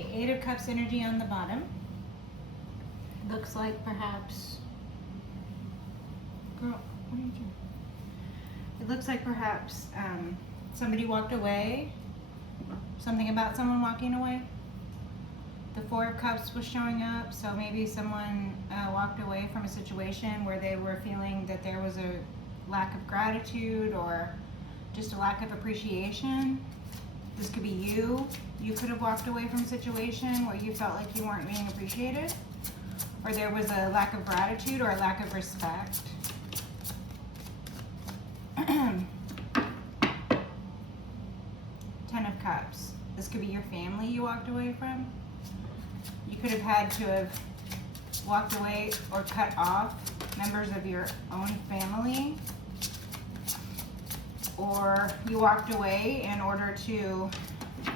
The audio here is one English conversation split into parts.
Okay, Eight of Cups energy on the bottom. Looks like perhaps, girl, what are you doing? It looks like perhaps somebody walked away. Something about someone walking away. The Four of Cups was showing up, so maybe someone walked away from a situation where they were feeling that there was a lack of gratitude or just a lack of appreciation. This could be you. You could have walked away from a situation where you felt like you weren't being appreciated, or there was a lack of gratitude or a lack of respect. Ten of Cups. This could be your family you walked away from. You could have had to have walked away or cut off members of your own family, or you walked away in order to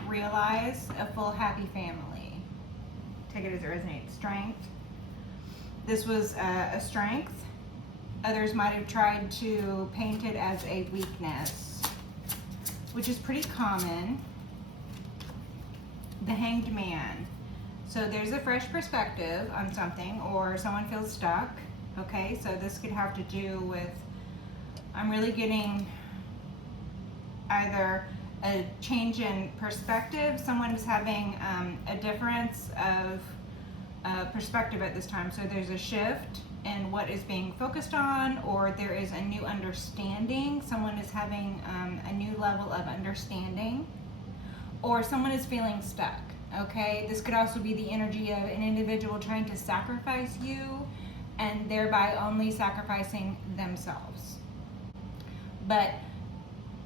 realize a full happy family. Take it as it resonates. Strength. This was a strength. Others might have tried to paint it as a weakness, which is pretty common. The Hanged Man. So there's a fresh perspective on something, or someone feels stuck. Okay, so this could have to do with, I'm really getting either a change in perspective. Someone is having a difference of perspective at this time. So there's a shift in what is being focused on, or there is a new understanding. Someone is having a new level of understanding, or someone is feeling stuck. Okay, this could also be the energy of an individual trying to sacrifice you and thereby only sacrificing themselves. But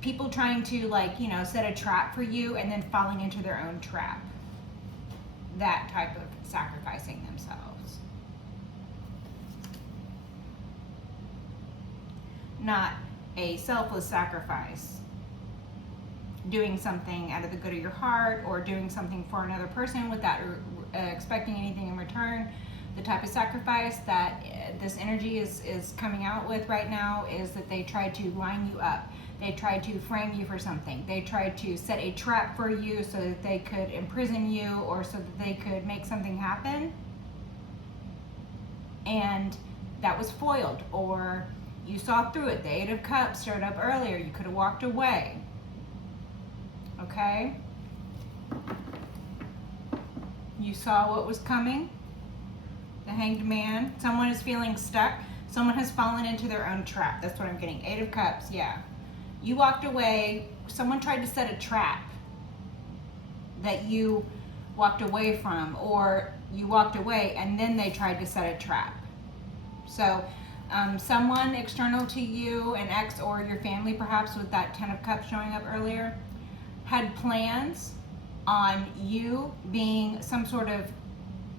people trying to, like, you know, set a trap for you and then falling into their own trap. That type of sacrificing themselves. Not a selfless sacrifice. Doing something out of the good of your heart, or doing something for another person without expecting anything in return. The type of sacrifice that this energy is coming out with right now is that they tried to line you up. They tried to frame you for something. They tried to set a trap for you so that they could imprison you, or so that they could make something happen. And that was foiled, or you saw through it. The Eight of Cups showed up earlier. You could have walked away. Okay? You saw what was coming. The Hanged Man. Someone is feeling stuck. Someone has fallen into their own trap. That's what I'm getting. Eight of Cups, yeah. You walked away. Someone tried to set a trap that you walked away from, or you walked away and then they tried to set a trap. So someone external to you, an ex or your family perhaps, with that Ten of Cups showing up earlier, had plans on you being some sort of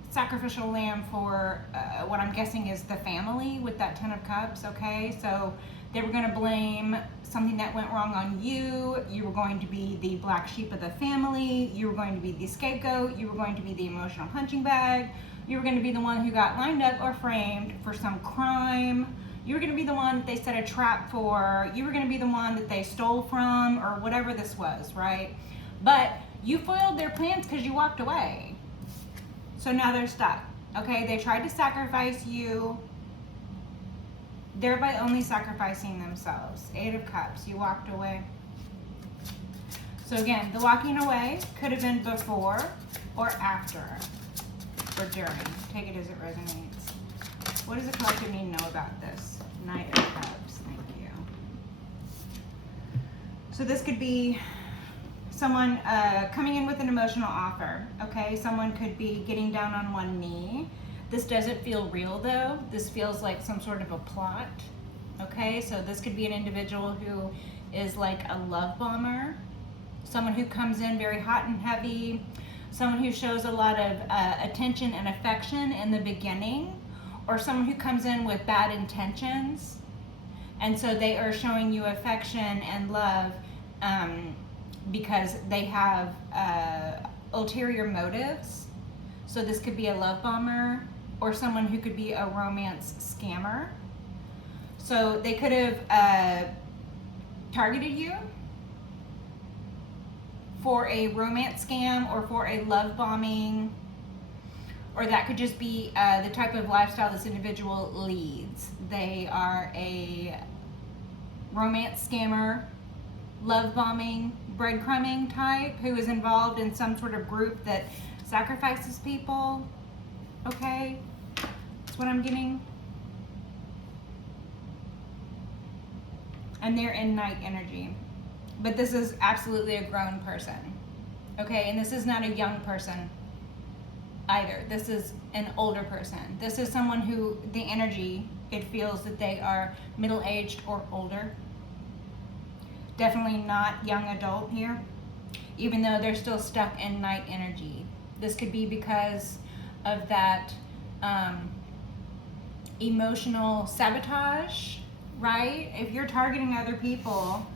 sacrificial lamb for what I'm guessing is the family with that Ten of Cups, okay? So they were gonna blame something that went wrong on you. You were going to be the black sheep of the family. You were going to be the scapegoat. You were going to be the emotional punching bag. You were gonna be the one who got lined up or framed for some crime. You were gonna be the one that they set a trap for. You were gonna be the one that they stole from, or whatever this was, right? But you foiled their plans because you walked away. So now they're stuck, okay? They tried to sacrifice you, thereby only sacrificing themselves. Eight of Cups, you walked away. So again, the walking away could have been before or after or during. Take it as it resonates. What does the collective need to know about this? Knight of Cups, thank you. So this could be someone coming in with an emotional offer, okay? Someone could be getting down on one knee. This doesn't feel real though. This feels like some sort of a plot, okay? So this could be an individual who is like a love bomber, someone who comes in very hot and heavy, someone who shows a lot of attention and affection in the beginning, or someone who comes in with bad intentions, and so they are showing you affection and love because they have ulterior motives. So this could be a love bomber, or someone who could be a romance scammer. So they could have targeted you for a romance scam or for a love bombing, or that could just be the type of lifestyle this individual leads. They are a romance scammer, love bombing, breadcrumbing type who is involved in some sort of group that sacrifices people. Okay, that's what I'm getting. And they're in night energy. But this is absolutely a grown person. Okay, and this is not a young person either. This is an older person. This is someone who, the energy, it feels that they are middle-aged or older. Definitely not young adult here, even though they're still stuck in night energy. This could be because of that emotional sabotage, right? If you're targeting other people,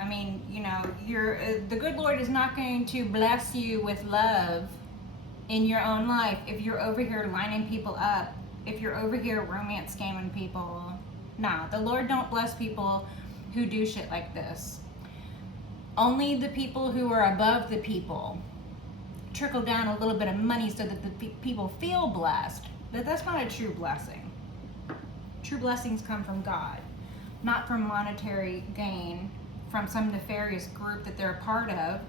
I mean, you know, the good Lord is not going to bless you with love in your own life if you're over here lining people up, if you're over here romance scamming people. Nah, the Lord don't bless people who do shit like this. Only the people who are above the people trickle down a little bit of money so that the people feel blessed. But that's not a true blessing. True blessings come from God, not from monetary gain from some nefarious group that they're a part of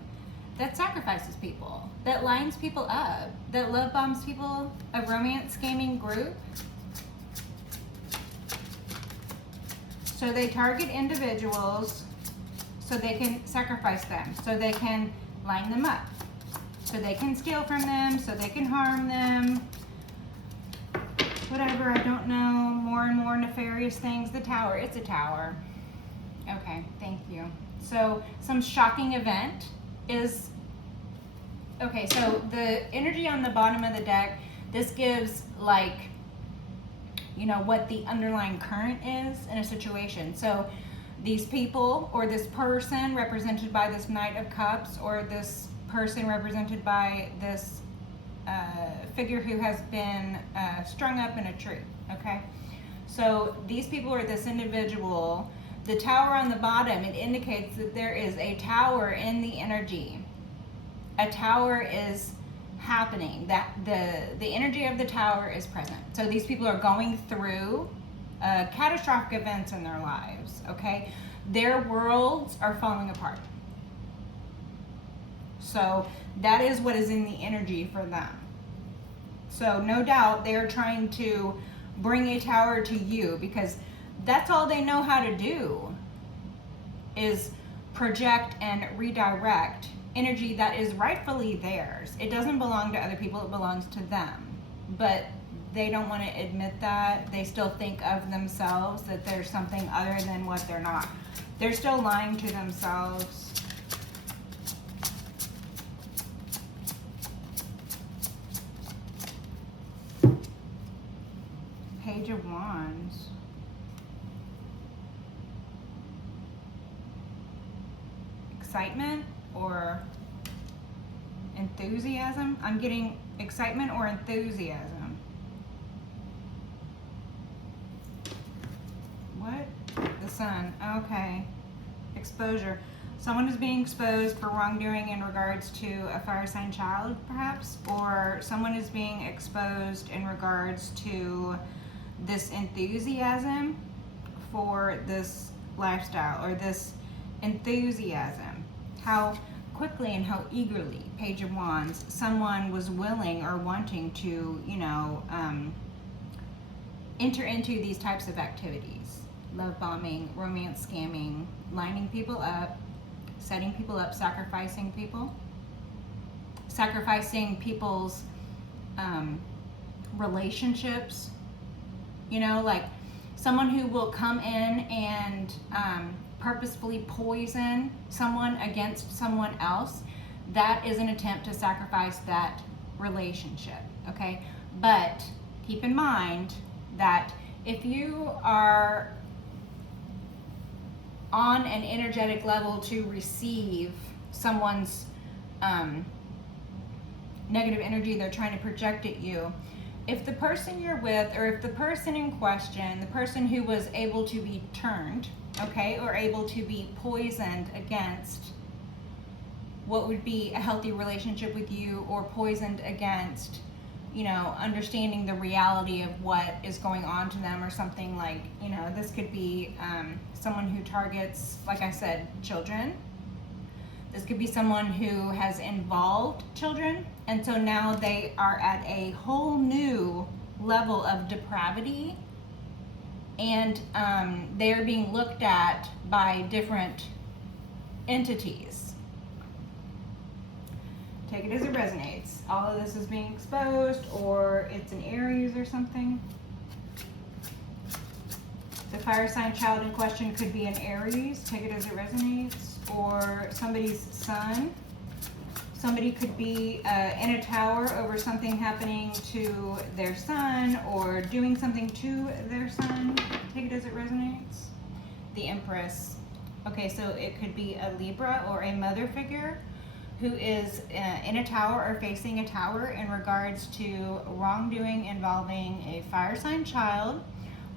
that sacrifices people, that lines people up, that love bombs people, a romance scamming group. So they target individuals so they can sacrifice them, so they can line them up, so they can steal from them, so they can harm them. Whatever, I don't know. More and more nefarious things. The tower, it's a tower. Okay, thank you. So some shocking event is, okay, so the energy on the bottom of the deck, this gives like, you know, what the underlying current is in a situation. So these people or this person represented by this Knight of Cups, or this person represented by this figure who has been strung up in a tree, okay? So these people or this individual, the tower on the bottom, it indicates that there is a tower in the energy. A tower is happening, that the energy of the tower is present. So these people are going through catastrophic events in their lives, okay? Their worlds are falling apart. So that is what is in the energy for them. So no doubt they are trying to bring a tower to you, because that's all they know how to do, is project and redirect energy that is rightfully theirs. It doesn't belong to other people, it belongs to them. But they don't want to admit that. They still think of themselves that there's something other than what they're not. They're still lying to themselves. Page of Wands. Excitement or enthusiasm? I'm getting excitement or enthusiasm. What? The Sun. Okay. Exposure. Someone is being exposed for wrongdoing in regards to a fire sign child, perhaps, or someone is being exposed in regards to this enthusiasm for this lifestyle, or this enthusiasm. How quickly and how eagerly, Page of Wands, someone was willing or wanting to, you know, enter into these types of activities. Love bombing, romance scamming, lining people up, setting people up, sacrificing people. Sacrificing people's relationships. You know, like someone who will come in and purposefully poison someone against someone else. That is an attempt to sacrifice that relationship, okay? But keep in mind that if you are on an energetic level to receive someone's negative energy they're trying to project at you, if the person you're with, or if the person in question, the person who was able to be turned, okay, or able to be poisoned against what would be a healthy relationship with you, or poisoned against, you know, understanding the reality of what is going on to them, or something like, you know, this could be someone who targets, like I said, children. This could be someone who has involved children, and so now they are at a whole new level of depravity, and they are being looked at by different entities. Take it as it resonates. All of this is being exposed, or it's an Aries or something. The fire sign child in question could be an Aries. Take it as it resonates. Or somebody's son. Somebody could be in a tower over something happening to their son, or doing something to their son. Take it as it resonates. The Empress. Okay, so it could be a Libra or a mother figure who is in a tower or facing a tower in regards to wrongdoing involving a fire sign child,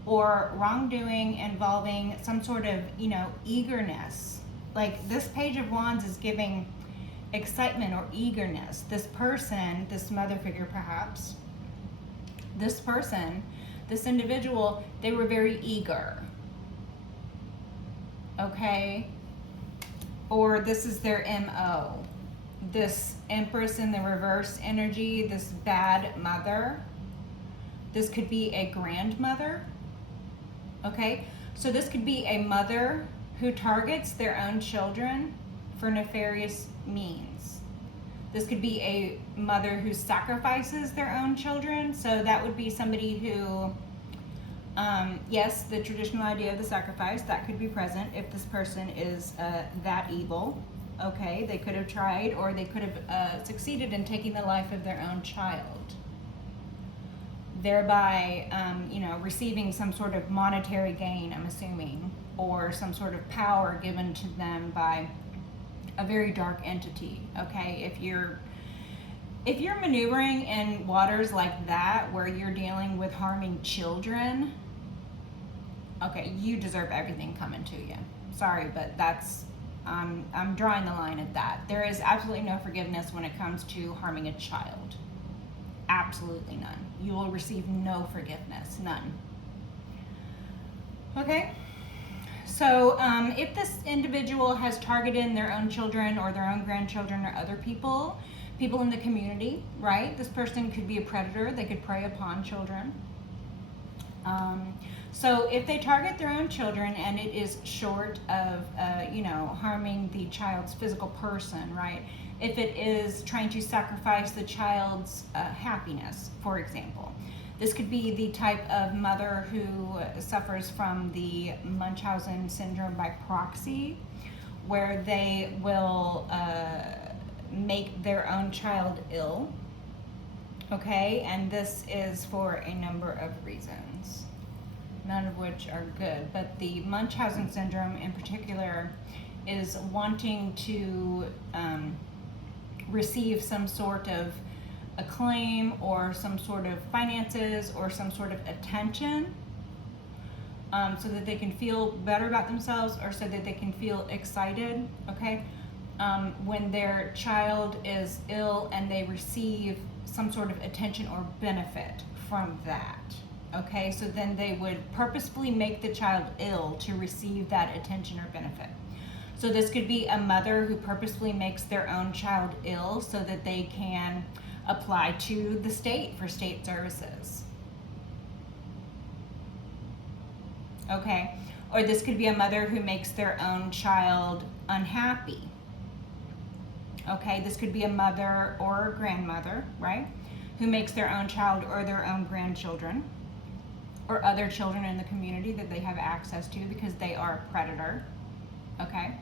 or wrongdoing involving some sort of, you know, eagerness. Like this Page of Wands is giving excitement or eagerness. This person, this mother figure perhaps, this person, this individual, they were very eager. Okay? Or this is their MO. This Empress in the reverse energy, this bad mother. This could be a grandmother. Okay? So this could be a mother who targets their own children for nefarious means. This could be a mother who sacrifices their own children. So that would be somebody who, yes, the traditional idea of the sacrifice, that could be present if this person is that evil. Okay, they could have tried, or they could have succeeded in taking the life of their own child, thereby, you know, receiving some sort of monetary gain, I'm assuming, or some sort of power given to them by a very dark entity. Okay, if you're maneuvering in waters like that, where you're dealing with harming children, okay, you deserve everything coming to you. Sorry, but that's, I'm drawing the line at that. There is absolutely no forgiveness when it comes to harming a child. Absolutely none. You will receive no forgiveness, none. Okay? So if this individual has targeted their own children or their own grandchildren or other people in the community, right? This person could be a predator. They could prey upon children. So if they target their own children and it is short of, you know, harming the child's physical person, right? If it is trying to sacrifice the child's happiness, for example. This could be the type of mother who suffers from the Munchausen syndrome by proxy, where they will make their own child ill. Okay, and this is for a number of reasons, none of which are good. But the Munchausen syndrome in particular is wanting to receive some sort of acclaim, or some sort of finances, or some sort of attention, so that they can feel better about themselves, or so that they can feel excited. Okay, when their child is ill and they receive some sort of attention or benefit from that. Okay, so then they would purposefully make the child ill to receive that attention or benefit. So this could be a mother who purposefully makes their own child ill so that they can apply to the state for state services. Okay, or this could be a mother who makes their own child unhappy. Okay, this could be a mother or a grandmother, right, who makes their own child or their own grandchildren or other children in the community that they have access to because they are a predator. Okay.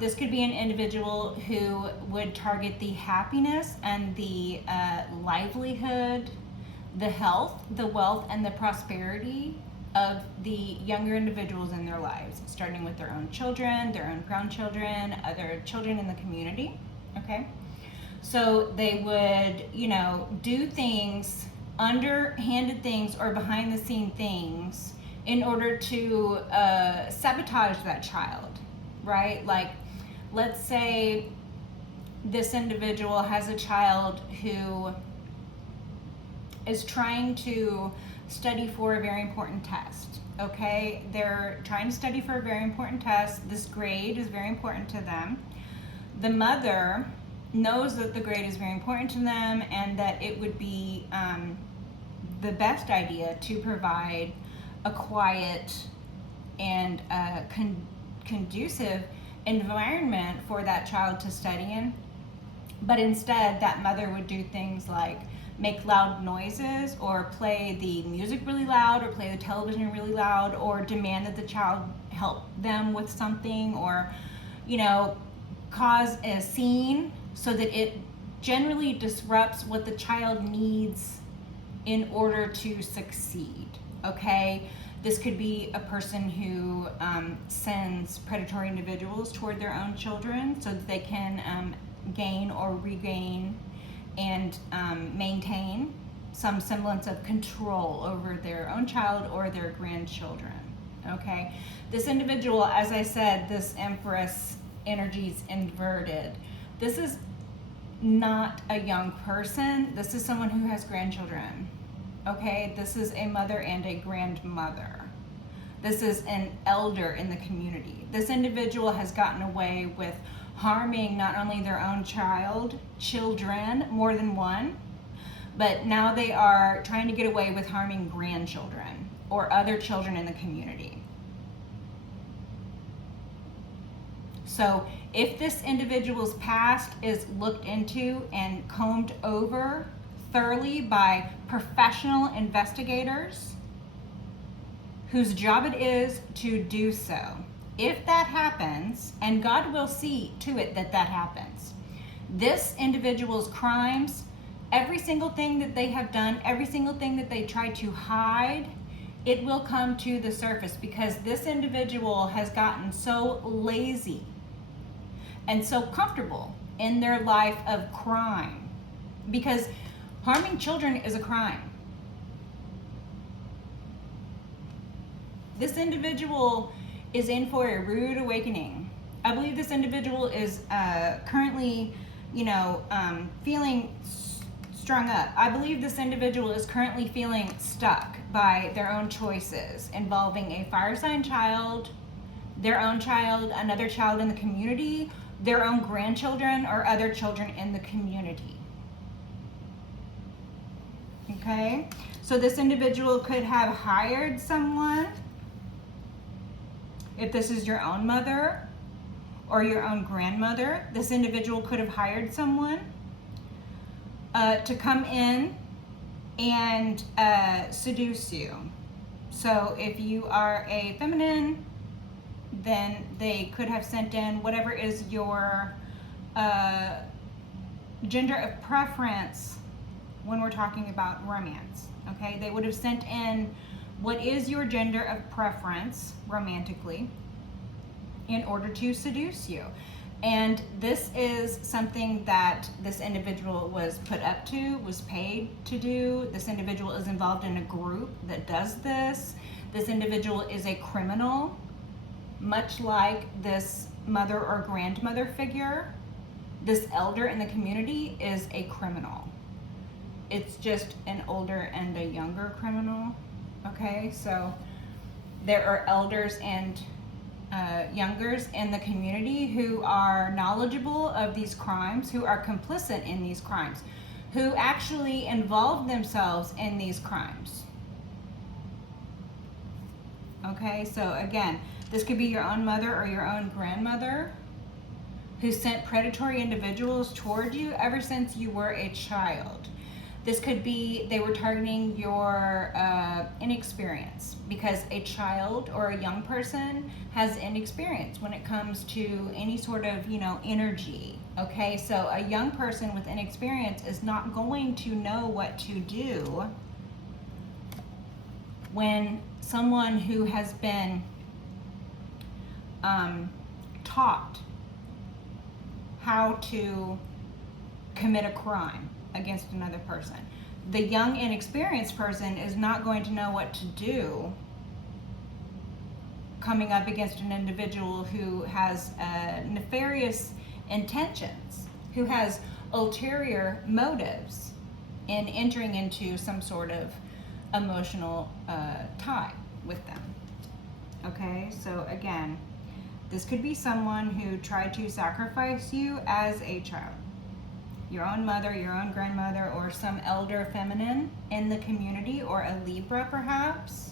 This could be an individual who would target the happiness and the livelihood, the health, the wealth, and the prosperity of the younger individuals in their lives, starting with their own children, their own grandchildren, other children in the community. Okay, so they would, you know, do things, underhanded things or behind the scene things in order to sabotage that child. Right? Like, let's say this individual has a child who is trying to study for a very important test. Okay, they're trying to study for a very important test. This grade is very important to them. The mother knows that the grade is very important to them and that it would be the best idea to provide a quiet and conducive environment for that child to study in. But instead, that mother would do things like make loud noises, or play the music really loud, or play the television really loud, or demand that the child help them with something, or, you know, cause a scene so that it generally disrupts what the child needs in order to succeed. Okay, this could be a person who sends predatory individuals toward their own children so that they can gain or regain and maintain some semblance of control over their own child or their grandchildren. Okay, this individual, as I said, this Empress energy is inverted. This is not a young person. This is someone who has grandchildren. Okay, this is a mother and a grandmother. This is an elder in the community. This individual has gotten away with harming not only their own children, more than one, but now they are trying to get away with harming grandchildren or other children in the community. So if this individual's past is looked into and combed over thoroughly by professional investigators whose job it is to do so, if that happens, and God will see to it that that happens, this individual's crimes, every single thing that they have done, every single thing that they try to hide, it will come to the surface, because this individual has gotten so lazy and so comfortable in their life of crime, because harming children is a crime. This individual is in for a rude awakening. I believe this individual is currently, feeling strung up. I believe this individual is currently feeling stuck by their own choices involving a fire sign child, their own child, another child in the community, their own grandchildren, or other children in the community. Okay? So this individual could have hired someone. If this is your own mother or your own grandmother, this individual could have hired someone to come in and seduce you. So if you are a feminine, then they could have sent in whatever is your gender of preference when we're talking about romance. Okay, they would have sent in what is your gender of preference romantically in order to seduce you. And this is something that this individual was put up to, was paid to do. This individual is involved in a group that does this. This individual is a criminal, much like this mother or grandmother figure. This elder in the community is a criminal. It's just an older and a younger criminal. Okay, so there are elders and youngers in the community who are knowledgeable of these crimes, who are complicit in these crimes, who actually involve themselves in these crimes. Okay, so again, this could be your own mother or your own grandmother who sent predatory individuals toward you ever since you were a child. This could be they were targeting your inexperience, because a child or a young person has inexperience when it comes to any sort of, energy. Okay, so a young person with inexperience is not going to know what to do when someone who has been taught how to commit a crime against another person. The young, inexperienced person is not going to know what to do coming up against an individual who has nefarious intentions. who has ulterior motives in entering into some sort of emotional tie with them. Okay, so again, this could be someone who tried to sacrifice you as a child. Your own mother, your own grandmother, or some elder feminine in the community, or a Libra perhaps.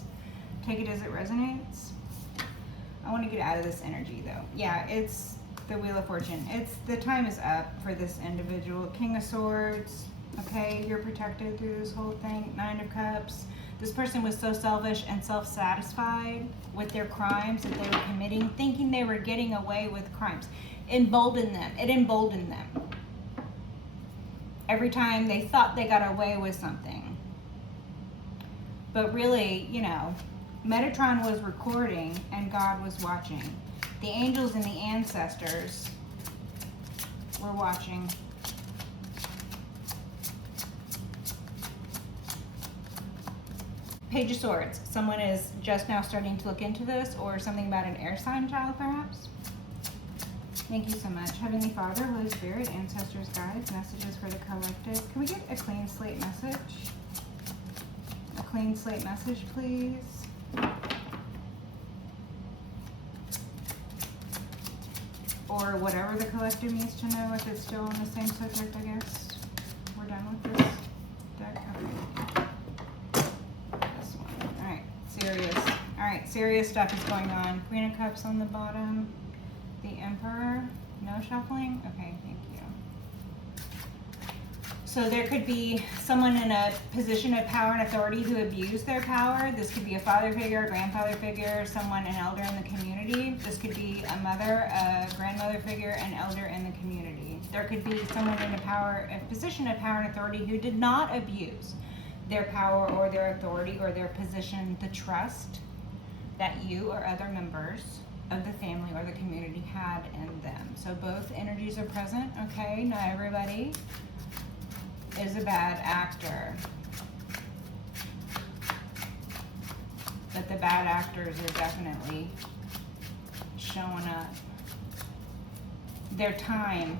Take it as it resonates. I want to get out of this energy though. Yeah, it's the Wheel of Fortune. The time is up for this individual. King of Swords. Okay, you're protected through this whole thing. Nine of Cups. This person was so selfish and self-satisfied with their crimes that they were committing, thinking they were getting away with crimes. Emboldened them. It emboldened them. Every time they thought they got away with something. But really, you know, Metatron was recording and God was watching. The angels and the ancestors were watching. Page of Swords. Someone is just now starting to look into this, or something about an air sign child perhaps. Thank you so much. Heavenly Father, Holy Spirit, ancestors, guides, messages for the collective. Can we get a clean slate message? A clean slate message, please. Or whatever the collective needs to know, if it's still on the same subject, I guess. We're done with this deck. Okay. This one. Alright, serious. Alright, serious stuff is going on. Queen of Cups on the bottom. The Emperor. No shuffling? Okay, thank you. So there could be someone in a position of power and authority who abused their power. This could be a father figure, a grandfather figure, someone, an elder in the community. This could be a mother, a grandmother figure, an elder in the community. There could be someone in a position of power and authority who did not abuse their power or their authority or their position, the trust that you or other members of the family or the community had in them. So both energies are present, okay? Not everybody is a bad actor. But the bad actors are definitely showing up. Their time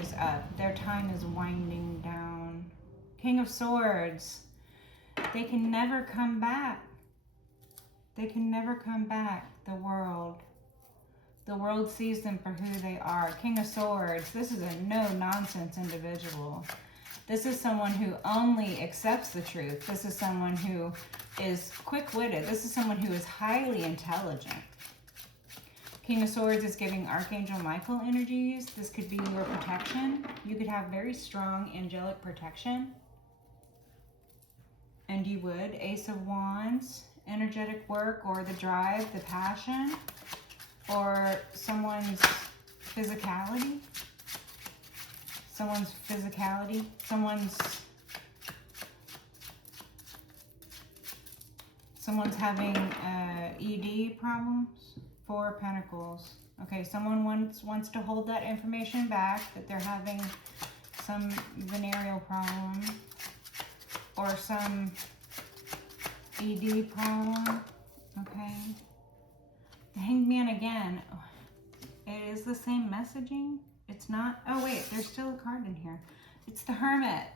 is up. Their time is winding down. King of Swords. They can never come back. They can never come back. The world sees them for who they are. King of Swords. This is a no-nonsense individual. This is someone who only accepts the truth. This is someone who is quick-witted. This is someone who is highly intelligent. King of Swords is giving Archangel Michael energies. This could be your protection. You could have very strong angelic protection. And you would. Ace of Wands, energetic work, or the drive, the passion, or someone's physicality. Someone's having ED problems. Four of Pentacles. Okay, someone wants to hold that information back, that they're having some venereal problem or some ED problem. Okay. The Hanged Man again. It is the same messaging. It's not. Oh wait, there's still a card in here. It's the Hermit.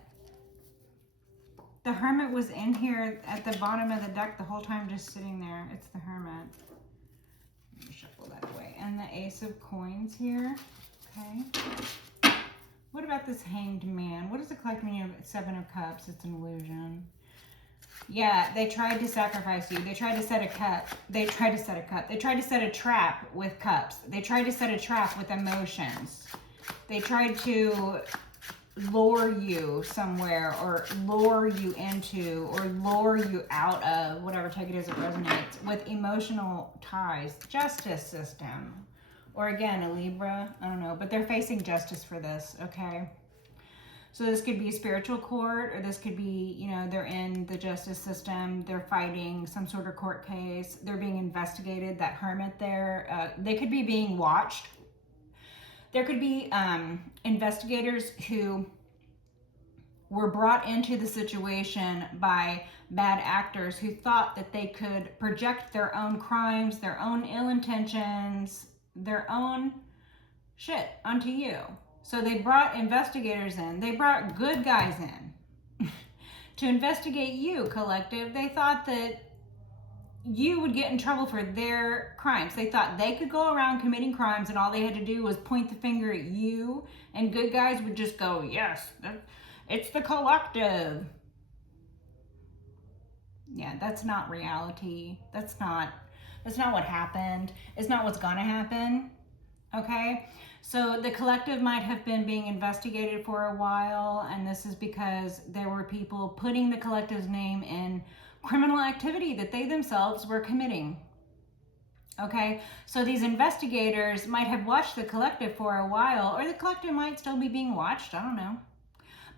The Hermit was in here at the bottom of the deck the whole time, just sitting there. It's the Hermit. Let me shuffle that away. And the Ace of Coins here. Okay. What about this Hanged Man? What does the collective meaning of Seven of Cups? It's an illusion. Yeah, they tried to sacrifice you. They tried to set a cup. They tried to set a cup. They tried to set a trap with cups. They tried to set a trap with emotions. They tried to lure you somewhere, or lure you into, or lure you out of, whatever, take it as it resonates, with emotional ties. Justice system. Or again, a Libra. I don't know. But they're facing justice for this, okay? So this could be a spiritual court, or this could be, you know, they're in the justice system. They're fighting some sort of court case. They're being investigated. That Hermit there. They could be being watched. There could be investigators who were brought into the situation by bad actors who thought that they could project their own crimes, their own ill intentions, their own shit onto you. So they brought investigators in. They brought good guys in to investigate you, collective. They thought that you would get in trouble for their crimes. They thought they could go around committing crimes and all they had to do was point the finger at you, and good guys would just go, yes, it's the collective. Yeah, that's not reality. That's not what happened. It's not what's gonna happen. Okay? So the collective might have been being investigated for a while, and this is because there were people putting the collective's name in criminal activity that they themselves were committing. Okay? So these investigators might have watched the collective for a while, or the collective might still be being watched. I don't know.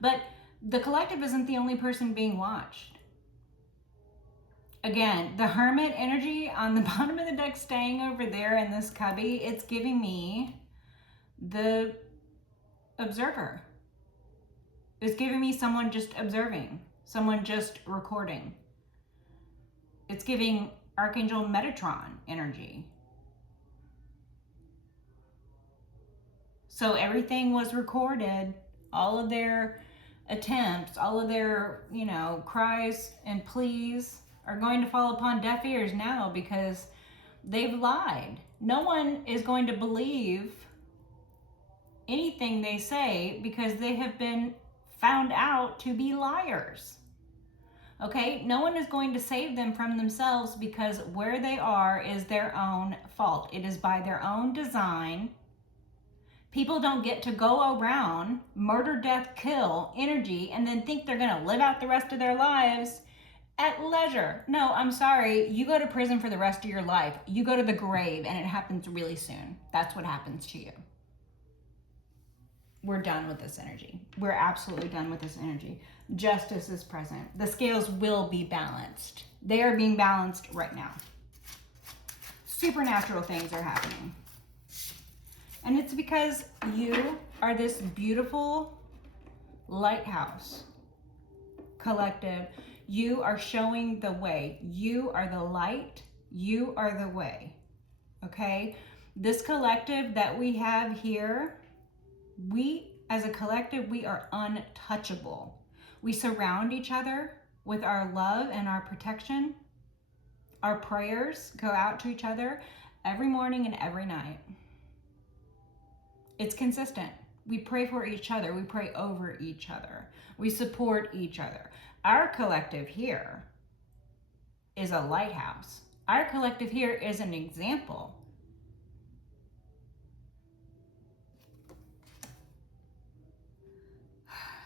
But the collective isn't the only person being watched. Again, the hermit energy on the bottom of the deck staying over there in this cubby, it's giving me the observer. It's giving me someone just observing, someone just recording. It's giving Archangel Metatron energy. So everything was recorded, all of their attempts, all of their, cries and pleas are going to fall upon deaf ears now because they've lied. No one is going to believe anything they say because they have been found out to be liars. Okay? No one is going to save them from themselves because where they are is their own fault. It is by their own design. People don't get to go around, murder, death, kill energy, and then think they're going to live out the rest of their lives at leisure. No, I'm sorry. You go to prison for the rest of your life. You go to the grave, and it happens really soon. That's what happens to you. We're done with this energy. We're absolutely done with this energy. Justice is present. The scales will be balanced. They are being balanced right now. Supernatural things are happening. And it's because you are this beautiful lighthouse collective. You are showing the way. You are the light. You are the way. Okay? This collective that we have here, we as a collective, we are untouchable. We surround each other with our love and our protection. Our prayers go out to each other every morning and every night. It's consistent. We pray for each other. We pray over each other. We support each other. Our collective here is a lighthouse. Our collective here is an example.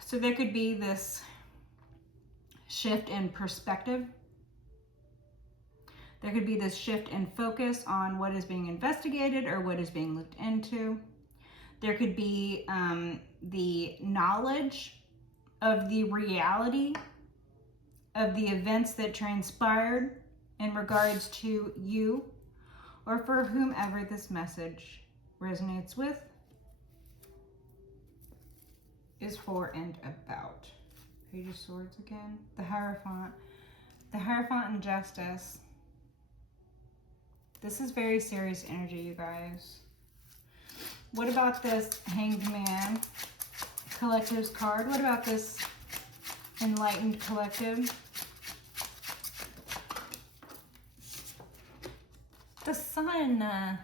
So there could be this shift in perspective. There could be this shift in focus on what is being investigated or what is being looked into. There could be the knowledge of the reality of the events that transpired in regards to you or for whomever this message resonates with, is for and about. Page of Swords again. The Hierophant. The Hierophant and Justice. This is very serious energy, you guys. What about this Hanged Man collective's card? What about this Enlightened Collective? The Sun.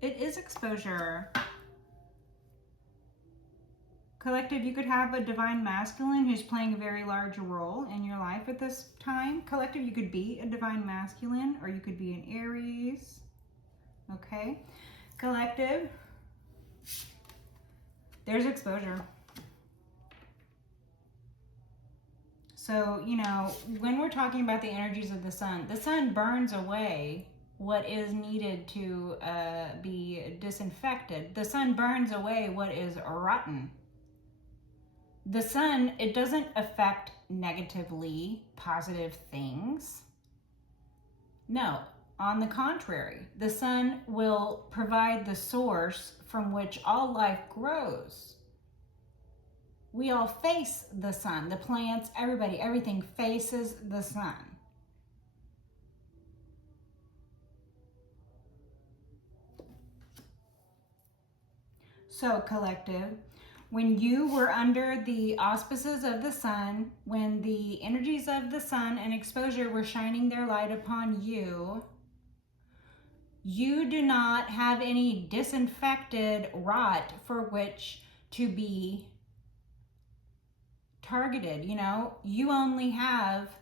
It is exposure. Collective, you could have a divine masculine who's playing a very large role in your life at this time. Collective, you could be a divine masculine or you could be an Aries. Okay. Collective, there's exposure. So, when we're talking about the energies of the sun burns away what is needed to be disinfected. The sun burns away what is rotten. The sun, it doesn't affect negatively positive things. No, on the contrary, the sun will provide the source from which all life grows. We all face the sun, the plants, everybody, everything faces the sun. So, collective, When you were under the auspices of the sun, when the energies of the sun and exposure were shining their light upon you, you do not have any disinfected rot for which to be targeted. You know, you only have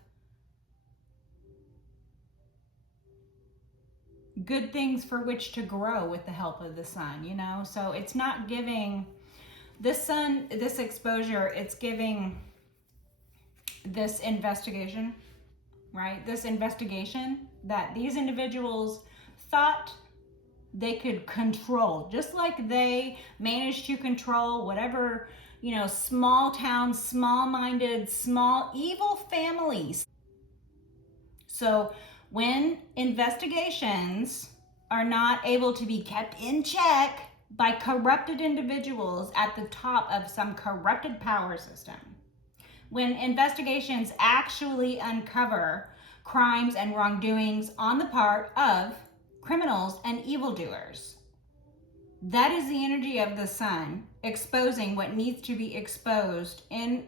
good things for which to grow with the help of the sun, you know? So it's not giving this sun, this exposure, it's giving this investigation, right? This investigation that these individuals thought they could control, just like they managed to control whatever, you know, small town, small-minded, small evil families. So when investigations are not able to be kept in check by corrupted individuals at the top of some corrupted power system, when investigations actually uncover crimes and wrongdoings on the part of criminals and evildoers, that is the energy of the sun exposing what needs to be exposed in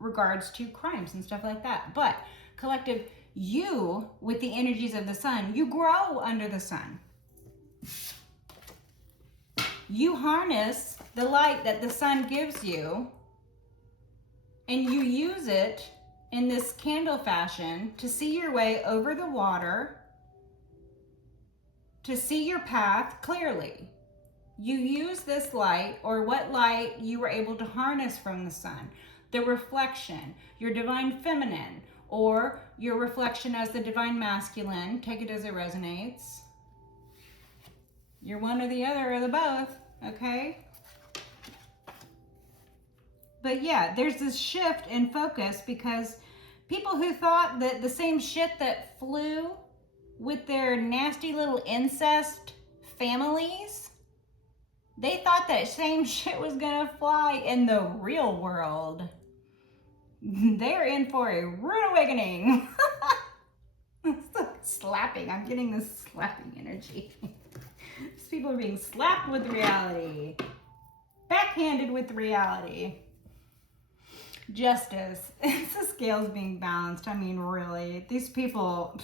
regards to crimes and stuff like that. But collective, you, with the energies of the sun, you grow under the sun. You harness the light that the sun gives you, and you use it in this candle fashion to see your way over the water, to see your path clearly. You use this light, or what light you were able to harness from the sun, the reflection, your divine feminine, or your reflection as the divine masculine, take it as it resonates. You're one or the other or the both, okay? But yeah, there's this shift in focus because people who thought that the same shit that flew with their nasty little incest families, they thought that same shit was gonna fly in the real world. They're in for a rude awakening. Slapping, I'm getting this slapping energy. These people are being slapped with reality. Backhanded with reality. Justice. It's the scales being balanced. I mean, really, these people,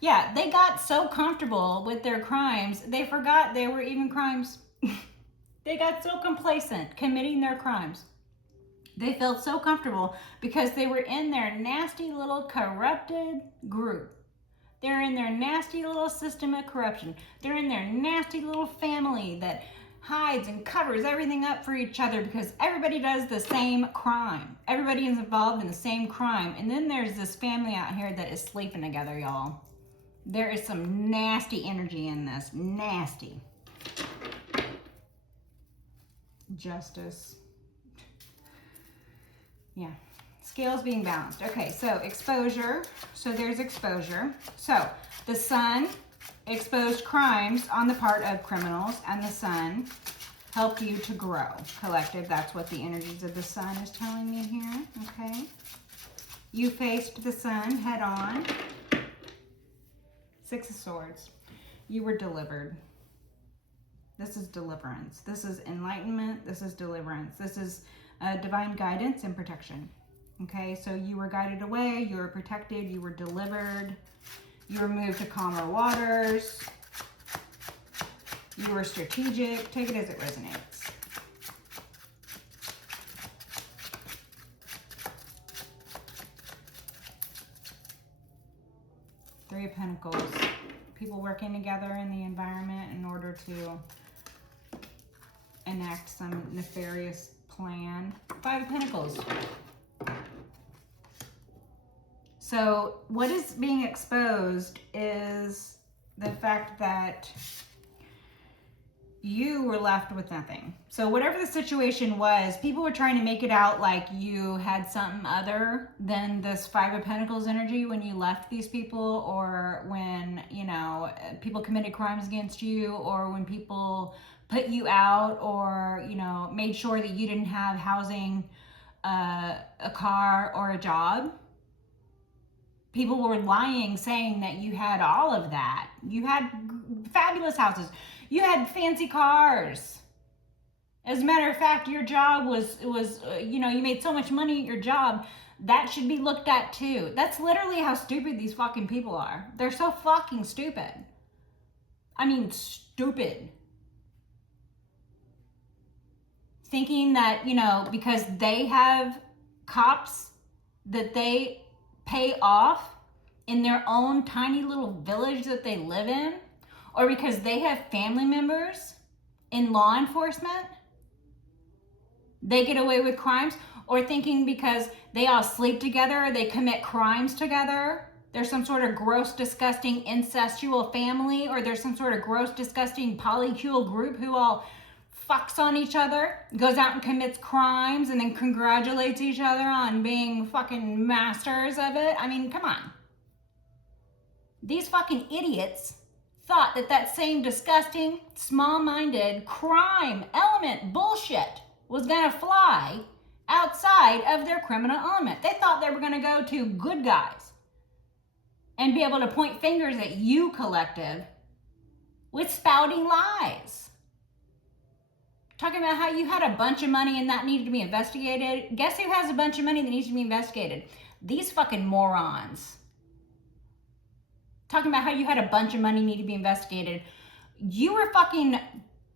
yeah, they got so comfortable with their crimes, they forgot they were even crimes. They got so complacent committing their crimes. They felt so comfortable because they were in their nasty little corrupted group. They're in their nasty little system of corruption. They're in their nasty little family that hides and covers everything up for each other because everybody does the same crime. Everybody is involved in the same crime. And then there's this family out here that is sleeping together, y'all. There is some nasty energy in this. Nasty. Justice. Yeah. Scales being balanced. Okay, so exposure. So there's exposure. So the sun exposed crimes on the part of criminals, and the sun helped you to grow. Collective, that's what the energies of the sun is telling me here. Okay. You faced the sun head on. Six of Swords. You were delivered. This is deliverance. This is enlightenment. This is deliverance. This is divine guidance and protection. Okay, so you were guided away, you were protected, you were delivered, you were moved to calmer waters, you were strategic. Take it as it resonates. Three of Pentacles. People working together in the environment in order to enact some nefarious plan. Five of Pentacles. So what is being exposed is the fact that you were left with nothing. So whatever the situation was, people were trying to make it out like you had something other than this Five of Pentacles energy when you left these people, or when, you know, people committed crimes against you, or when people put you out, or, you know, made sure that you didn't have housing, a car, or a job. People were lying, saying that you had all of that. You had fabulous houses. You had fancy cars. As a matter of fact, your job was you know, you made so much money at your job. That should be looked at too. That's literally how stupid these fucking people are. They're so fucking stupid. I mean, stupid. Thinking that, you know, because they have cops that they pay off in their own tiny little village that they live in, or because they have family members in law enforcement, they get away with crimes, or thinking because they all sleep together, they commit crimes together. There's some sort of gross, disgusting, incestual family, or there's some sort of gross, disgusting polycule group who all fucks on each other, goes out and commits crimes, and then congratulates each other on being fucking masters of it. I mean, come on. These fucking idiots thought that that same disgusting, small-minded, crime element bullshit was gonna fly outside of their criminal element. They thought they were gonna go to good guys and be able to point fingers at you, collective, with spouting lies. Talking about how you had a bunch of money and that needed to be investigated. Guess who has a bunch of money that needs to be investigated? These fucking morons. Talking about how you had a bunch of money need to be investigated. You were fucking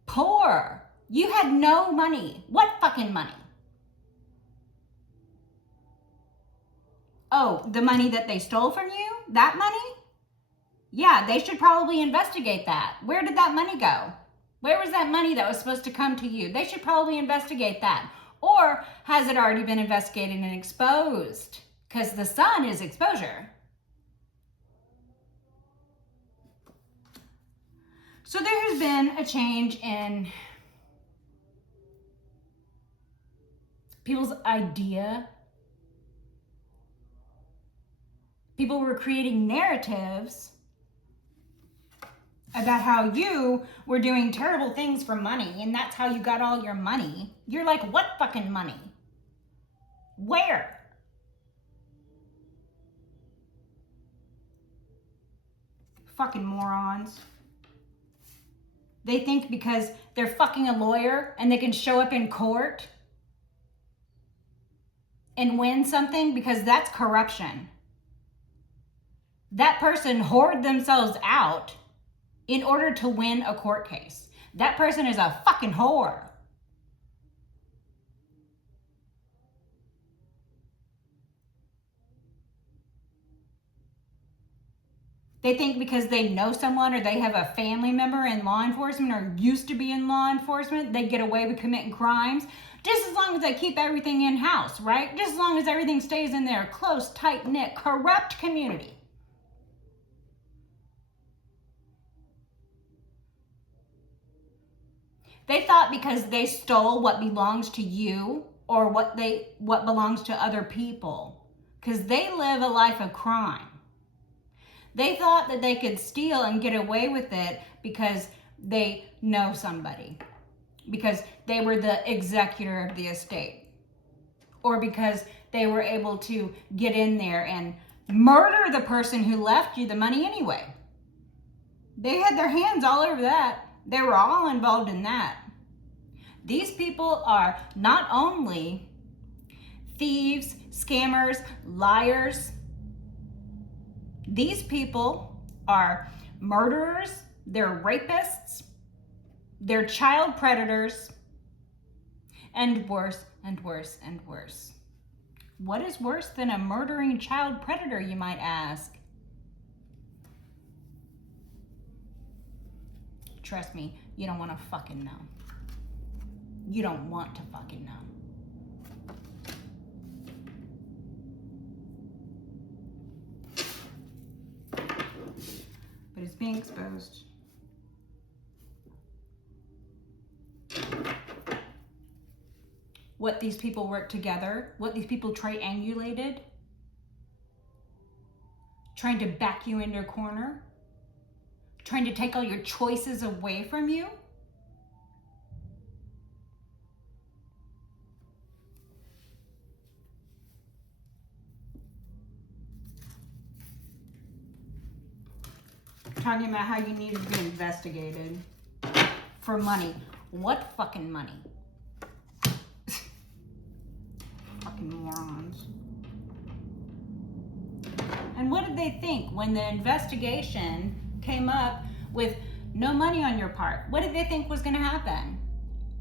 poor. You had no money. What fucking money? Oh, the money that they stole from you? That money? Yeah, they should probably investigate that. Where did that money go? Where was that money that was supposed to come to you? They should probably investigate that. Or has it already been investigated and exposed? Because the sun is exposure. So there has been a change in people's idea. People were creating narratives about how you were doing terrible things for money, and that's how you got all your money. You're like, what fucking money? Where? Fucking morons. They think because they're fucking a lawyer and they can show up in court and win something, because that's corruption. That person hoarded themselves out in order to win a court case. That person is a fucking whore. They think because they know someone or they have a family member in law enforcement or used to be in law enforcement, they get away with committing crimes. Just as long as they keep everything in-house, right? Just as long as everything stays in their close, tight-knit, corrupt community. They thought because they stole what belongs to you or what belongs to other people, because they live a life of crime. They thought that they could steal and get away with it because they know somebody, because they were the executor of the estate, or because they were able to get in there and murder the person who left you the money anyway. They had their hands all over that. They were all involved in that. These people are not only thieves, scammers, liars. These people are murderers, they're rapists, they're child predators, and worse and worse and worse. What is worse than a murdering child predator, you might ask? Trust me, you don't want to fucking know. You don't want to fucking know. But it's being exposed. What these people worked together, what these people triangulated, trying to back you into a corner, trying to take all your choices away from you. Talking about how you need to be investigated for money. What fucking money? morons. And what did they think when the investigation came up with no money on your part? What did they think was going to happen?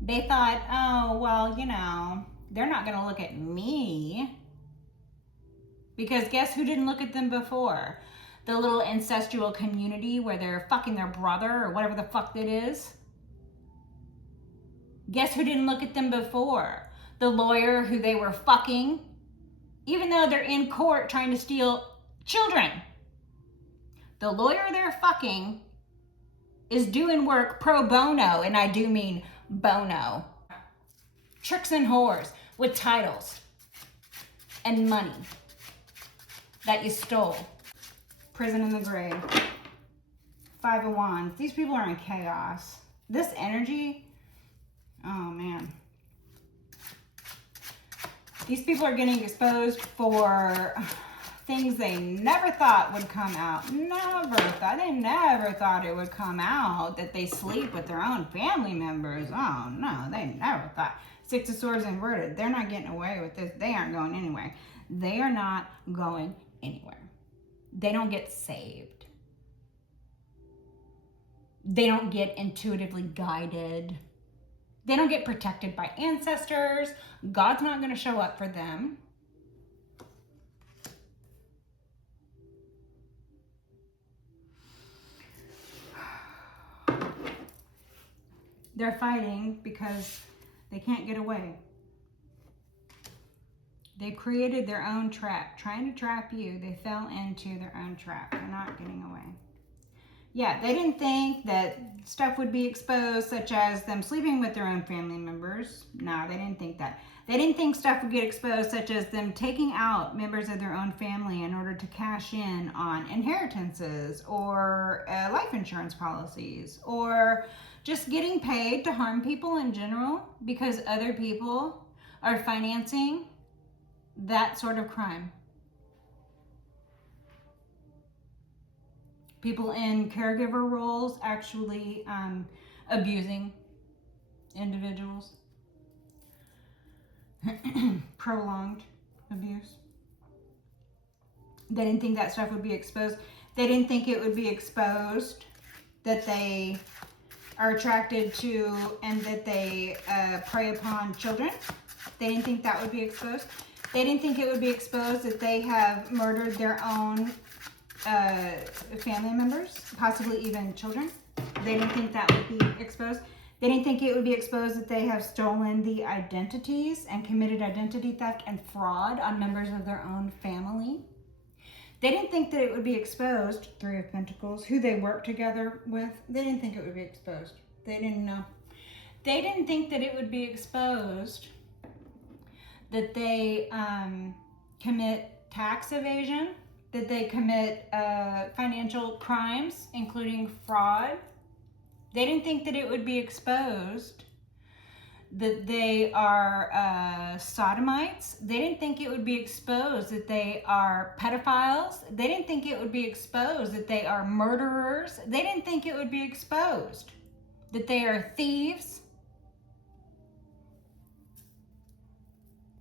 They thought, oh, well, you know, they're not going to look at me. Because guess who didn't look at them before? The little incestual community where they're fucking their brother or whatever the fuck that is. Guess who didn't look at them before? The lawyer who they were fucking, even though they're in court trying to steal children. The lawyer they're fucking is doing work pro bono, and I do mean bono. Tricks and whores with titles and money that you stole. Prison in the grave. 5 of Wands. These people are in chaos. This energy, oh man. These people are getting exposed for things they never thought would come out. They never thought it would come out that they sleep with their own family members. Oh no, they never thought. 6 of Swords inverted. They're not getting away with this. They aren't going anywhere. They are not going anywhere. They don't get saved. They don't get intuitively guided. They don't get protected by ancestors. God's not going to show up for them. They're fighting because they can't get away. They created their own trap, trying to trap you. They fell into their own trap. They're not getting away. Yeah, they didn't think that stuff would be exposed, such as them sleeping with their own family members. No, they didn't think that. They didn't think stuff would get exposed, such as them taking out members of their own family in order to cash in on inheritances or life insurance policies, or just getting paid to harm people in general because other people are financing that sort of crime. People in caregiver roles actually abusing individuals. Prolonged abuse. They didn't think that stuff would be exposed. They didn't think it would be exposed that they are attracted to and that they prey upon children. They didn't think that would be exposed. They didn't think it would be exposed that they have murdered their own family members, possibly even children. They didn't think that would be exposed. They didn't think it would be exposed that they have stolen the identities and committed identity theft and fraud on members of their own family. They didn't think that it would be exposed, 3 of Pentacles, who they work together with. They didn't think it would be exposed. They didn't know. They didn't think that it would be exposed that they commit tax evasion, that they commit financial crimes, including fraud. They didn't think that it would be exposed that they are sodomites. They didn't think it would be exposed that they are pedophiles. They didn't think it would be exposed that they are murderers. They didn't think it would be exposed that they are thieves,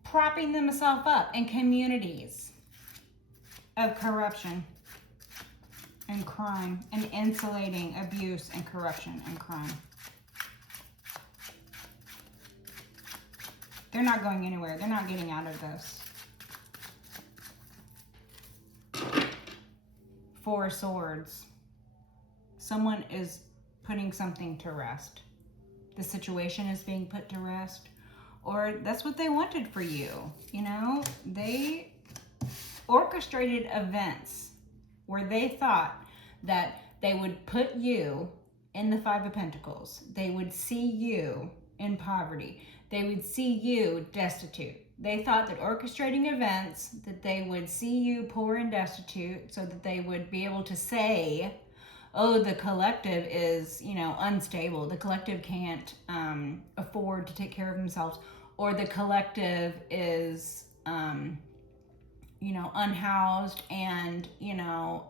propping themselves up in communities of corruption and crime and insulating abuse and corruption and crime. They're not going anywhere. They're not getting out of this. 4 Swords. Someone is putting something to rest. The situation is being put to rest. Or that's what they wanted for you. You know, they orchestrated events where they thought that they would put you in the 5 of Pentacles. They would see you in poverty. They would see you destitute. They thought that orchestrating events, that they would see you poor and destitute so that they would be able to say, oh, the collective is, you know, unstable. The collective can't afford to take care of themselves. Or the collective is, you know, unhoused and, you know,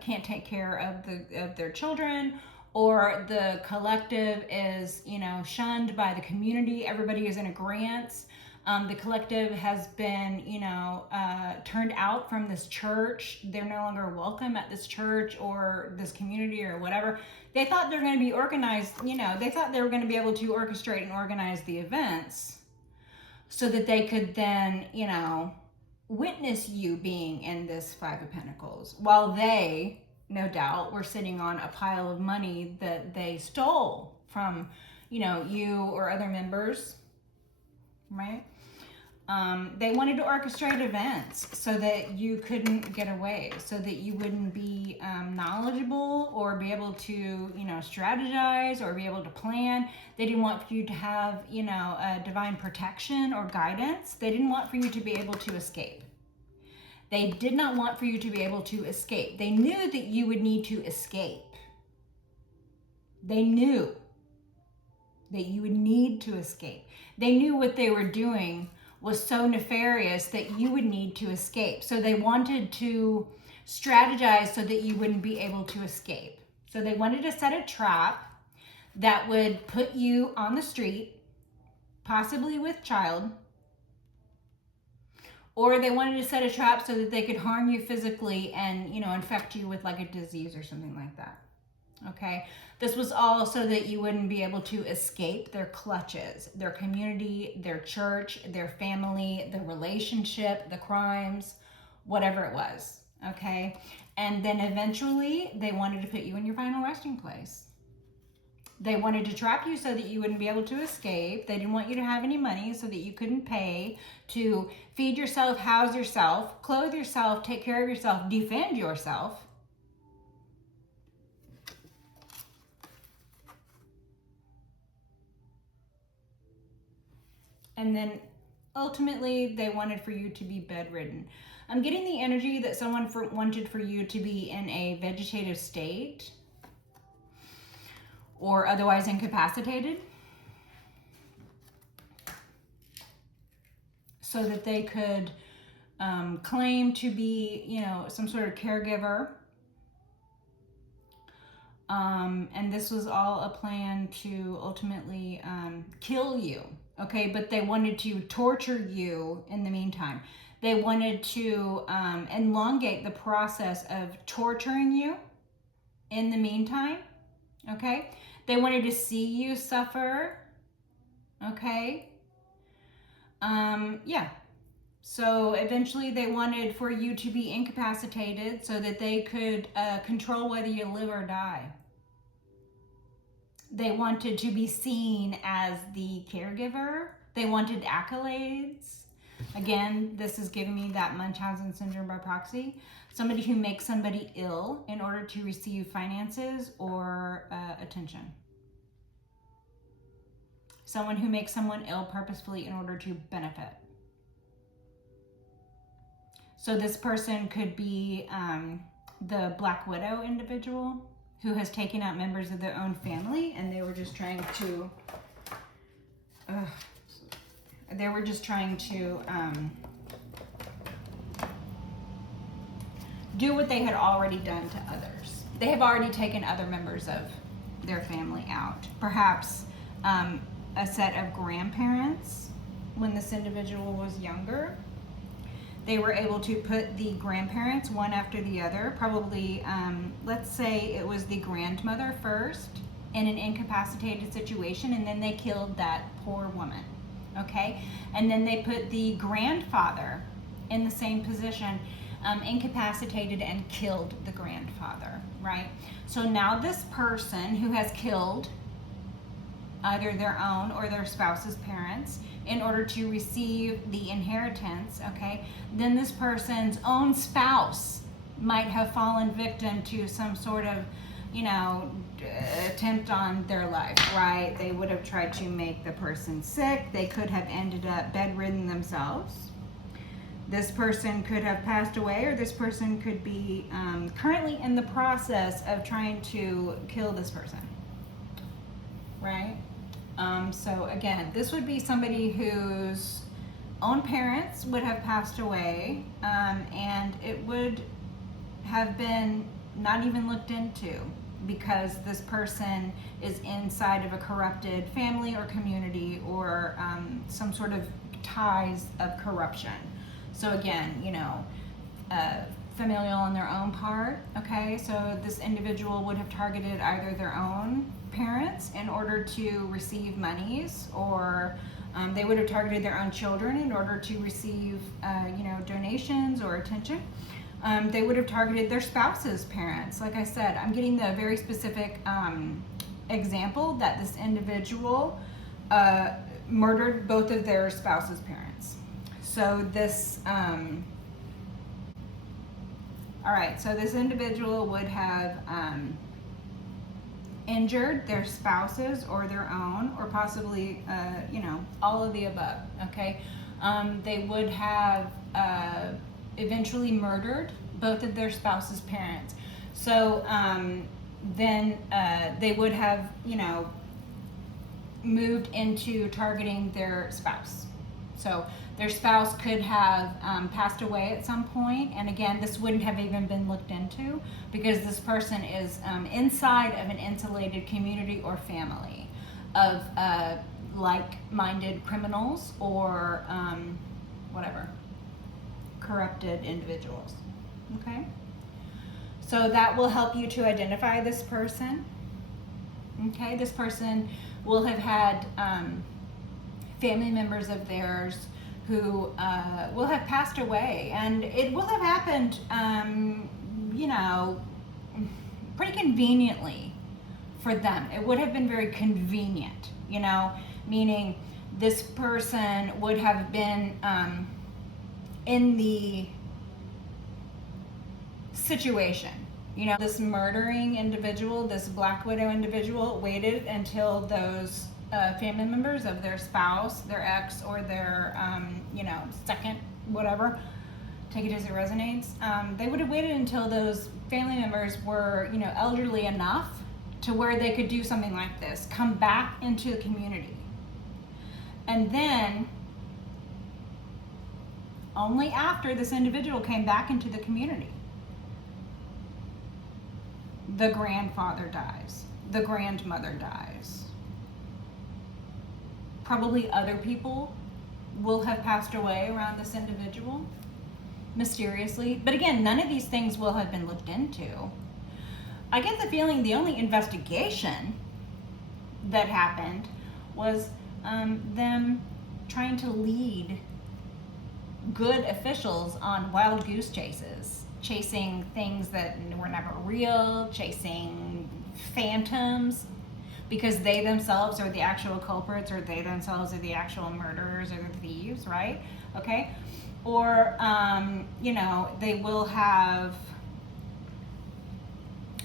can't take care of their children. Or the collective is, you know, shunned by the community. Everybody is in agreement. The collective has been, turned out from this church. They're no longer welcome at this church or this community or whatever. They thought they're going to be organized, they thought they were going to be able to orchestrate and organize the events so that they could then, witness you being in this Five of Pentacles, while they, no doubt, were sitting on a pile of money that they stole from, you or other members, right? They wanted to orchestrate events so that you couldn't get away, so that you wouldn't be knowledgeable or be able to, strategize or be able to plan. They didn't want for you to have, a divine protection or guidance. They didn't want for you to be able to escape. They did not want for you to be able to escape. They knew that you would need to escape. They knew that you would need to escape. They knew what they were doing was so nefarious that you would need to escape. So they wanted to strategize so that you wouldn't be able to escape. So they wanted to set a trap that would put you on the street, possibly with child, or they wanted to set a trap so that they could harm you physically and, infect you with like a disease or something like that. Okay, this was all so that you wouldn't be able to escape their clutches, their community, their church, their family, the relationship, the crimes, whatever it was. Okay, and then eventually they wanted to put you in your final resting place. They wanted to trap you so that you wouldn't be able to escape. They didn't want you to have any money so that you couldn't pay to feed yourself, house yourself, clothe yourself, take care of yourself, defend yourself. And then ultimately, they wanted for you to be bedridden. I'm getting the energy that someone wanted for you to be in a vegetative state or otherwise incapacitated so that they could claim to be, some sort of caregiver. And this was all a plan to ultimately kill you. Okay, but they wanted to torture you in the meantime. They wanted to elongate the process of torturing you in the meantime. Okay, they wanted to see you suffer. Okay, yeah. So eventually they wanted for you to be incapacitated so that they could control whether you live or die. They wanted to be seen as the caregiver. They wanted accolades. Again, this is giving me that Munchausen syndrome by proxy. Somebody who makes somebody ill in order to receive finances or attention. Someone who makes someone ill purposefully in order to benefit. So this person could be the Black Widow individual who has taken out members of their own family, and they were just trying to do what they had already done to others. They have already taken other members of their family out. Perhaps a set of grandparents when this individual was younger. They were able to put the grandparents one after the other, probably, let's say it was the grandmother first in an incapacitated situation, and then they killed that poor woman, okay? And then they put the grandfather in the same position, incapacitated, and killed the grandfather, right? So now this person who has killed either their own or their spouse's parents in order to receive the inheritance, okay, then this person's own spouse might have fallen victim to some sort of, attempt on their life, right? They would have tried to make the person sick. They could have ended up bedridden themselves. This person could have passed away, or this person could be currently in the process of trying to kill this person, right? So again, this would be somebody whose own parents would have passed away, and it would have been not even looked into because this person is inside of a corrupted family or community or some sort of ties of corruption. So again, you know, familial on their own part, okay? So this individual would have targeted either their own parents in order to receive monies, or they would have targeted their own children in order to receive, you know, donations or attention. They would have targeted their spouse's parents. Like I said, I'm getting the very specific example that this individual murdered both of their spouse's parents. So this, all right, so this individual would have injured their spouses or their own, or possibly, you know, all of the above, okay? They would have eventually murdered both of their spouse's parents. So then they would have, you know, moved into targeting their spouse. So their spouse could have passed away at some point, and again, this wouldn't have even been looked into because this person is inside of an insulated community or family of like-minded criminals or whatever, corrupted individuals. Okay? So that will help you to identify this person. Okay? This person will have had family members of theirs who will have passed away, and it will have happened, you know, pretty conveniently for them. It would have been very convenient, you know, meaning this person would have been in the situation. You know, this murdering individual, this Black Widow individual, waited until those family members of their spouse, their ex, or their, you know, second, whatever, take it as it resonates. They would have waited until those family members were, you know, elderly enough to where they could do something like this, come back into the community. And then, only after this individual came back into the community, the grandfather dies, the grandmother dies. Probably other people will have passed away around this individual, mysteriously. But again, none of these things will have been looked into. I get the feeling the only investigation that happened was them trying to lead good officials on wild goose chases, chasing things that were never real, chasing phantoms, because they themselves are the actual culprits, or they themselves are the actual murderers or the thieves, right? Okay? Or, you know, they will have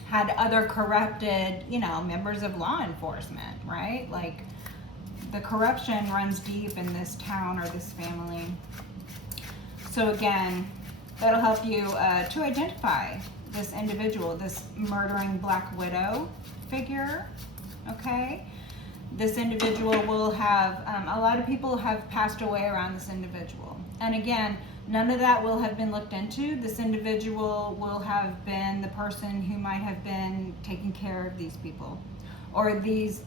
had other corrupted, you know, members of law enforcement, right? Like, the corruption runs deep in this town or this family. So again, that'll help you to identify this individual, this murdering Black Widow figure. Okay, this individual will have, a lot of people have passed away around this individual. And again, none of that will have been looked into. This individual will have been the person who might have been taking care of these people. Or these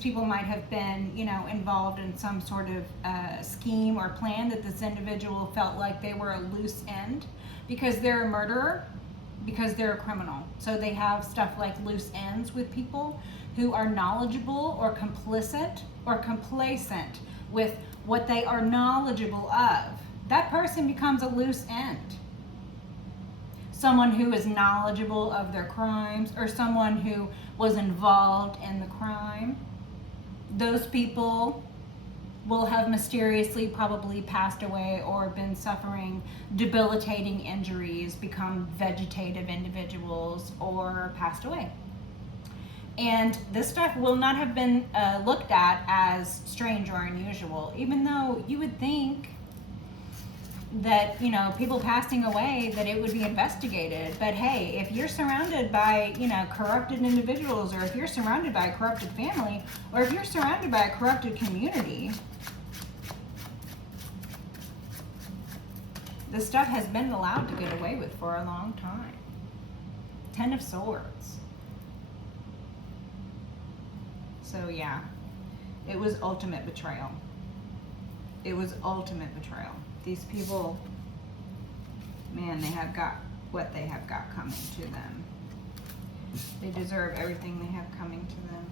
people might have been, you know, involved in some sort of scheme or plan that this individual felt like they were a loose end because they're a murderer, because they're a criminal. So they have stuff like loose ends with people who are knowledgeable or complicit or complacent with what they are knowledgeable of. That person becomes a loose end. Someone who is knowledgeable of their crimes, or someone who was involved in the crime. Those people will have mysteriously probably passed away or been suffering debilitating injuries, become vegetative individuals, or passed away. And this stuff will not have been looked at as strange or unusual, even though you would think that, you know, people passing away, that it would be investigated. But hey, if you're surrounded by, you know, corrupted individuals, or if you're surrounded by a corrupted family, or if you're surrounded by a corrupted community, this stuff has been allowed to get away with for a long time. 10 of Swords. So yeah, it was ultimate betrayal. It was ultimate betrayal. These people, man, they have got what they have got coming to them. They deserve everything they have coming to them.